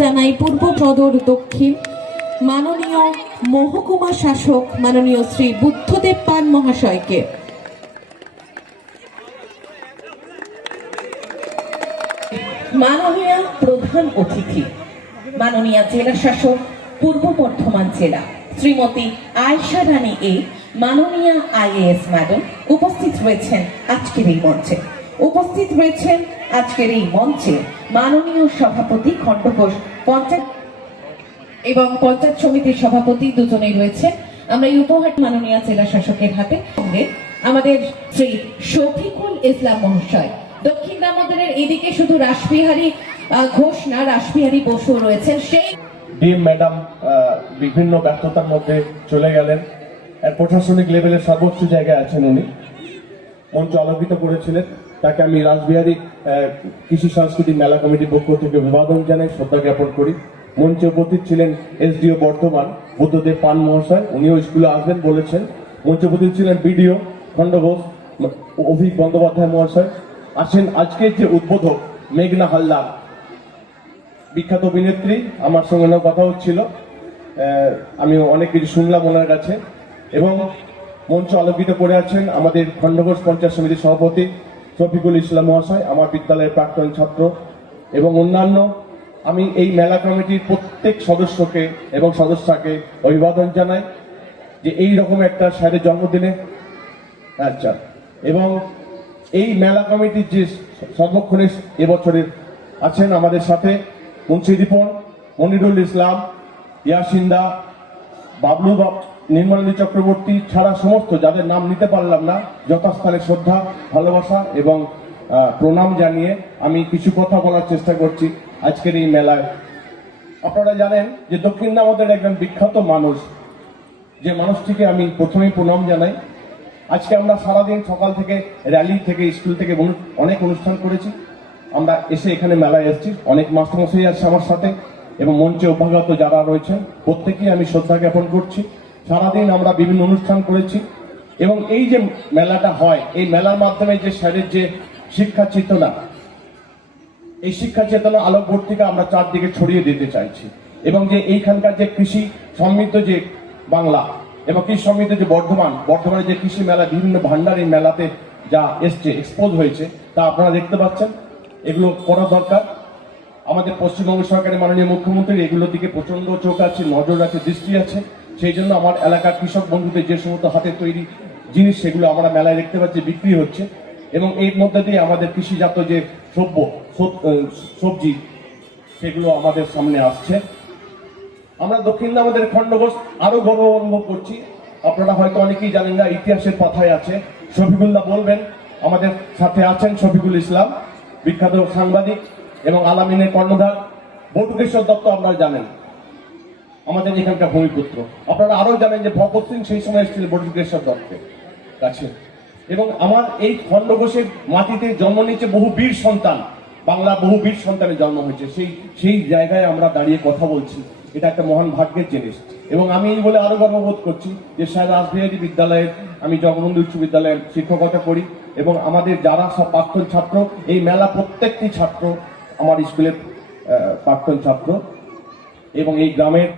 জানাই পূর্ব সদর দক্ষিণ মাননীয় মহকুমা শাসক মাননীয় শ্রী বুদ্ধদেব পান মহাশয়কে মাননীয় প্রধান অতিথি মাননীয় জেলা শাসক পূর্ব বর্ধমান জেলা শ্রীমতী আয়েশা রানী এ মাননীয় আইএএস ম্যাডাম উপস্থিত রয়েছেন আজকের এই মঞ্চে। উপস্থিত রয়েছেন আজকের এই মঞ্চে মাননীয় সভাপতি খণ্ডঘোষ পঞ্চায়েত এবং পঞ্চায়েত সমিতির সভাপতি দুজনেই রয়েছেন। আমরা এই উপহার মাননীয় জেলা শাসকের হাতে সঙ্গে আমাদের শ্রী শফিকুল ইসলাম মহাশয়। দক্ষিণ দামোদরের এদিকে শুধু রাসবিহারী ঘোষ না, রাসবিহারী বসু রয়েছেন। সেই ডিএম ম্যাডাম বিভিন্ন ব্যস্ততার মধ্যে চলে গেলেন। প্রশাসনিক লেভেলের সর্বোচ্চ জায়গায় আছেন উনি, মঞ্চ আলোকিত করেছিলেন। তাকে আমি রাসবিহারী কৃষি সাংস্কৃতিক মেলা কমিটির পক্ষ থেকে অভিবাদন জানাই, শ্রদ্ধা জ্ঞাপন করি। মঞ্চে উপস্থিত ছিলেন এসডিও বর্ধমান বুদ্ধদেব পান মহাশয়, উনিও স্কুলে আসবেন বলেছেন। মঞ্চে উপস্থিত ছিলেন বিডিও খণ্ডঘোষ অভিক বন্দ্যোপাধ্যায় মহাশয়। আছেন আজকের যে উদ্বোধক মেঘনা হালদার, বিখ্যাত অভিনেত্রী, আমার সঙ্গে কথা হচ্ছিল, আমি অনেক কিছু শুনলাম ওনার কাছে। এবং মঞ্চ আলোকিত করে আছেন আমাদের খণ্ডঘোষ পঞ্চায়েত সমিতির সভাপতি শফিকুল ইসলাম মহাশয়, আমার বিদ্যালয়ের প্রাক্তন ছাত্র এবং অন্যান্য। আমি এই মেলা কমিটির প্রত্যেক সদস্যকে এবং সদস্যকে অভিবাদন জানাই যে এই রকম একটা স্যারের জন্মদিনে। আচ্ছা, এবং এই মেলা কমিটির যে সর্বক্ষণে এবছরের আছেন আমাদের সাথে মুন্সি রিপন, মনিরুল ইসলাম, ইয়াসিন্দা, বাবলু, নির্মলী চক্রবর্তী ছাড়া সমস্ত যাদের নাম নিতে পারলাম না, যথাস্থানে শ্রদ্ধা, ভালোবাসা এবং প্রণাম জানিয়ে আমি কিছু কথা বলার চেষ্টা করছি আজকের এই মেলায়। আপনারা জানেন যে দক্ষিণ দামোদরের একজন বিখ্যাত মানুষ, যে মানুষটিকে আমি প্রথমেই প্রণাম জানাই। আজকে আমরা সারাদিন সকাল থেকে র্যালি থেকে স্কুল থেকে অনেক অনুষ্ঠান করেছি। আমরা এসে এখানে মেলায় এসেছি, অনেক মাস্টারমশাই আছে আমার সাথে এবং মঞ্চে অভ্যাগত যারা রয়েছেন প্রত্যেকেই আমি শ্রদ্ধা জ্ঞাপন করছি। সারাদিন আমরা বিভিন্ন অনুষ্ঠান করেছি এবং এই যে মেলাটা হয়, এই মেলার মাধ্যমে যে স্যারের যে শিক্ষা চেতনা, এই শিক্ষা চেতনা আলোকবর্তিকা আমরা চারদিকে ছড়িয়ে দিতে চাইছি। এবং যে এইখানকার যে কৃষি সমৃদ্ধ যে বাংলা এবং কৃষি সমৃদ্ধ যে বর্ধমানের যে কৃষি মেলা, বিভিন্ন ভান্ডার এই মেলাতে যা এসছে, এক্সপোজ হয়েছে, তা আপনারা দেখতে পাচ্ছেন। এগুলো করা দরকার। আমাদের পশ্চিমবঙ্গ সরকারের মাননীয় মুখ্যমন্ত্রীর এগুলোর দিকে প্রচন্ড চোখ আছে, নজর আছে, দৃষ্টি আছে। সেই জন্য আমার এলাকার কৃষক বন্ধুদের যে সমস্ত হাতে তৈরি জিনিস, সেগুলো আমরা মেলায় দেখতে পাচ্ছি বিক্রি হচ্ছে। এবং এর মধ্যে দিয়ে আমাদের কৃষিজাত যে সবজি, সেগুলো আমাদের সামনে আসছে। আমরা দক্ষিণ দামোদরের খণ্ডঘোষ আরো গর্ব অনুভব করছি। আপনারা হয়তো অনেকেই জানেন না, ইতিহাসের পাতায় আছে। শফিকুল্লাহ বলবেন, আমাদের সাথে আছেন শফিকুল ইসলাম, বিখ্যাত সাংবাদিক এবং আলামিনের কর্ণধার। বটুকেশ্বর দত্ত আপনারা জানেন, আমাদের এখানকার ভূমিপুত্র। আপনারা আরো জানেন যে ভগৎ সিং সেই সময় এসেছিলেন বটুকেশ্বর দত্তের কাছে। এবং আমার এই খণ্ডঘোষের মাটিতে জন্ম নিয়েছে বহু বীর সন্তান, বাংলা বহু বীর সন্তানের জন্ম হয়েছে। সেই জায়গায় আমরা দাঁড়িয়ে কথা বলছি, এটা একটা মহান ভাগ্যের জিনিস। এবং আমি এই বলে আরো গর্ববোধ করছি যে স্যার রাসবিহারী বিদ্যালয়ের, আমি জগবন্ধু উচ্চ বিদ্যালয়ের শিক্ষকতা করি এবং আমাদের যারা সব প্রাক্তন ছাত্র, এই মেলা প্রত্যেকটি ছাত্র আমার স্কুলের প্রাক্তন ছাত্র এবং এই গ্রামের